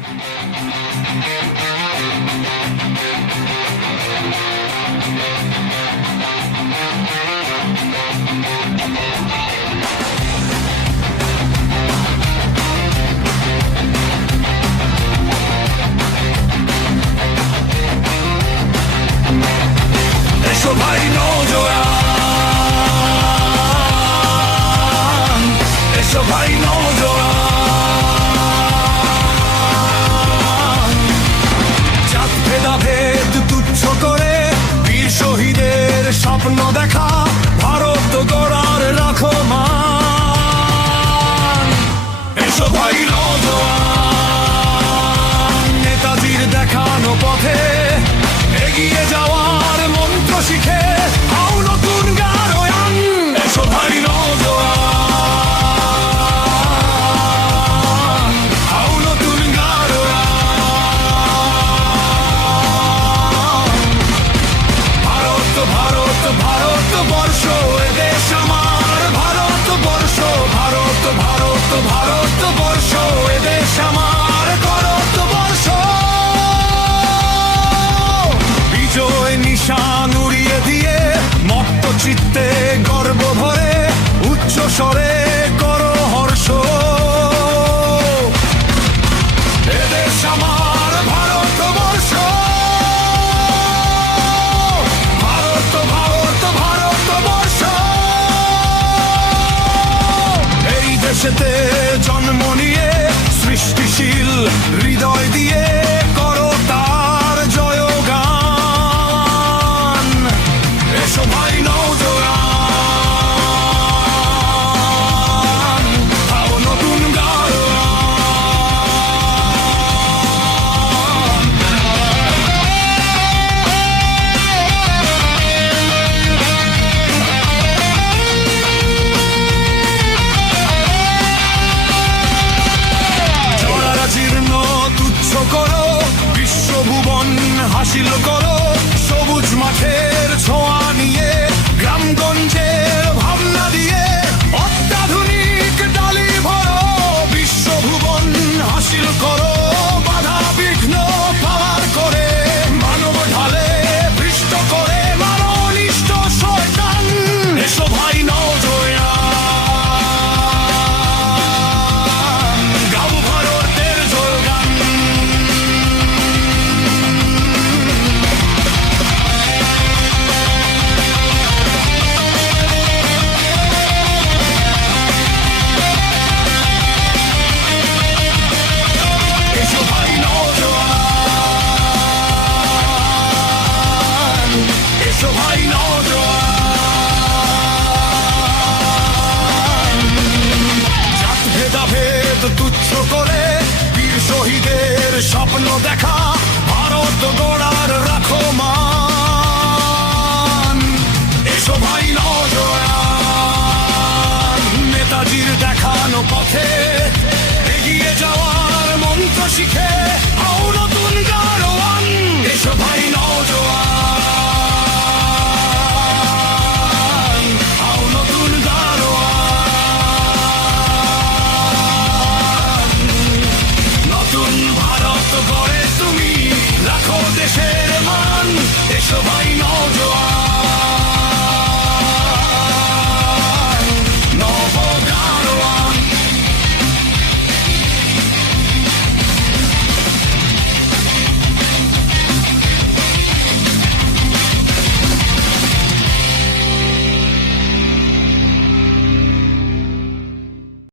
এসো ভাই নওজোয়ান, এসো ভাই নওজোয়ান, জাত ভেদাভেদ তুচ্ছ করে বীর শহীদের স্বপ্ন দেখা, ভারত গড়ার রাখো মান। এসো ভাই নওজোয়ান, নেতাজির দেখানো পথে এগিয়ে যাওয়ার মন্ত্র শিখে আও নতুন গাড়োয়ান। এসো ভাই নওজোয়ান, আও নতুন গাড়োয়ান। ভারত ভারত ভারত বর্ষ এদেশ আমার, ভারত বর্ষ ভারত ভারত ভারত বর্ষ এদেশ আমার, করত বর্ষ। বিজয় নিশান উড়িয়ে দিয়ে মত্ত চিত্তে গর্ব ভরে উচ্চ স্বরে করো হর্ষ। এদেশ আমার ভারতবর্ষ, ভারত ভারত ভারতবর্ষ। এই দেশেতে জন্ম নিয়ে সৃষ্টিশীল হৃদয় দিয়ে করো তার জয়গান। এসো ভাই নওজোয়ান, আও নতুন গাড়োয়ান। জড়ারা জীর্ণ তুচ্ছ করো, বিশ্বভুবন হাসিল করো, সবুজ মাঠের ছোঁয়া নিয়ে গ্রামগঞ্জের ভাবনা দিয়ে অত্যাধুনিক ডালি ভরো, বিশ্বভুবন হাসিল করো, বাধা বিঘ্ন পার করে মানব ঢালে পৃষ্ঠ করে মানো অনিষ্ট শয়তান। এসো ভাই নওজোয়ান, গাও ভারতের জয়গান। এসো ভাই নওজোয়ান, এসো ভাই নওজোয়ান, জাত ভেদাভেদ তুচ্ছ করে বীর শহীদের স্বপ্ন দেখা, ভারত গড়ার রাখো মান। এসো ভাই নওজোয়ান, নেতাজির দেখানো পথে